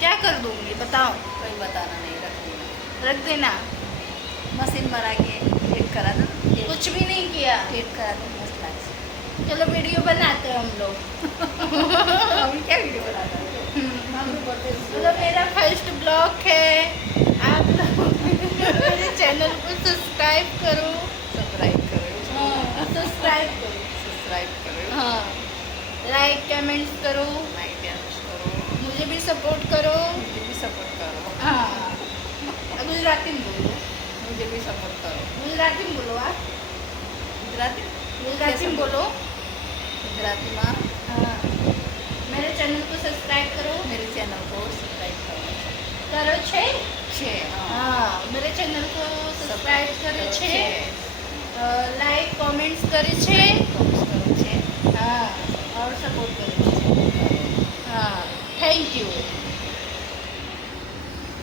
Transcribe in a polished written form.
क्या कर दूंगी बताओ। कोई बताना नहीं, रख देना। रख देना। मशीन बना के टेप करा दो, कुछ भी नहीं किया। टेप करा दो मस्त लाग से। चलो वीडियो बनाते हैं हम लोग। हम क्या वीडियो बनाना है? हम तो बोलते हैं मतलब मेरा फर्स्ट ब्लॉग है। आप लोग मेरे चैनल को सब्सक्राइब करो। सब्सक्राइब करो, हाँ सब्सक्राइब करो। सब्सक्राइब करो, हाँ लाइक कमेंट्स करो। लाइक डांस करो, मुझे भी सपोर्ट करो। मुझे भी सपोर्ट करो, हाँ गुजराती में बोलो। मुझे भी सपोर्ट करो। गुजराती में बोलो आप। गुजराती गुजराती में बोलो। गुजराती में हाँ मेरे चैनल को सब्सक्राइब करो। मेरे चैनल को सब्सक्राइब करो करो छे। છે। हाँ मेरे चैनल को सब्सक्राइब करे छे। लाइक कमेंट्स करे छे। કોમેન્ટ કરો છે। हाँ और सपोर्ट करे छे। हाँ थैंक यू।